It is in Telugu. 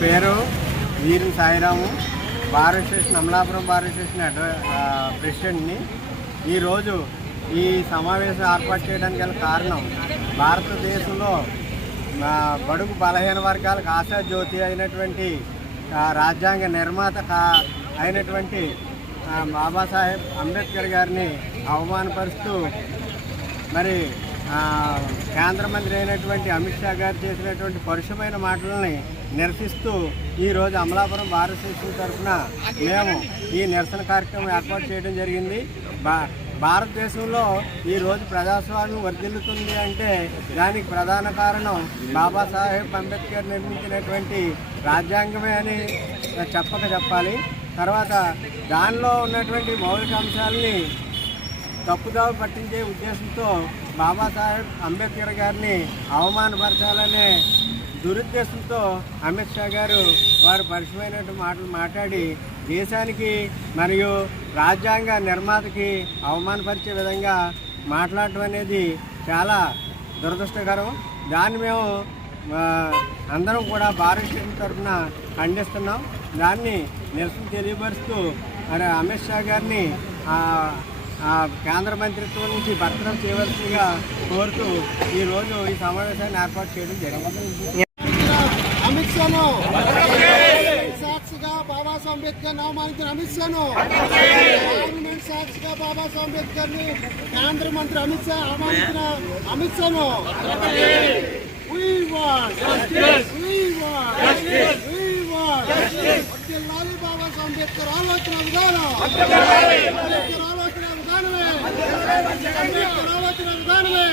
పేరు వీరి సాయిరాము. భారత స్టేషన్ అమలాపురం భారత స్టేషన్ అడ్వ ప్రెసిడెంట్ని. ఈరోజు ఈ సమావేశం ఏర్పాటు చేయడానికి గల కారణం భారతదేశంలో బడుగు బలహీన వర్గాలకు ఆశా జ్యోతి అయినటువంటి రాజ్యాంగ నిర్మాత అయినటువంటి బాబాసాహెబ్ అంబేద్కర్ గారిని అవమానపరుస్తూ మరి కేంద్ర మంత్రి అయినటువంటి అమిత్ షా గారు చేసినటువంటి పరుషమైన మాటలని నిరసిస్తూ ఈరోజు అమలాపురం భారతదేశం తరఫున మేము ఈ నిరసన కార్యక్రమం ఏర్పాటు చేయడం జరిగింది. బా భారతదేశంలో ఈరోజు ప్రజాస్వామ్యం వర్ధిల్లుతుంది అంటే దానికి ప్రధాన కారణం బాబాసాహెబ్ అంబేద్కర్ నిర్మించినటువంటి రాజ్యాంగమే అని చెప్పక చెప్పాలి. తర్వాత దానిలో ఉన్నటువంటి మౌలిక అంశాలని తప్పుదావ పట్టించే ఉద్దేశంతో బాబాసాహెబ్ అంబేద్కర్ గారిని అవమానపరచాలనే దురుద్దేశంతో అమిత్ షా గారు వారు పరిచయమైన మాటలు మాట్లాడి దేశానికి మరియు రాజ్యాంగ నిర్మాతకి అవమానపరిచే విధంగా మాట్లాడటం అనేది చాలా దురదృష్టకరం. దాన్ని మేము అందరం కూడా భారతదేశం స్టేషన్ తరఫున ఖండిస్తున్నాం. దాన్ని నిరసన తెలియపరుస్తూ మరి అమిత్ షా గారిని కేంద్ర మంత్రిత్వం నుంచి భర్తనం చేయవలసిందిగా కోరుతూ ఈరోజు ఈ సమావేశాన్ని ఏర్పాటు చేయడం జరిగింది. అమిత్ షాను. సాక్షిగా బాబాసాహెబ్ అంబేద్కర్ అవమానించిన అమిత్ షాను. పార్లమెంట్ సాక్షిగా బాబాసాహెబ్ అంబేద్కర్ని కేంద్ర మంత్రి అమిత్ షా అవమానించిన అమిత్ షాను. We want justice. We want justice. We want justice. వర్ధిల్లాలి అంబేద్కర్ ఆలోచన విధానం. విధానమే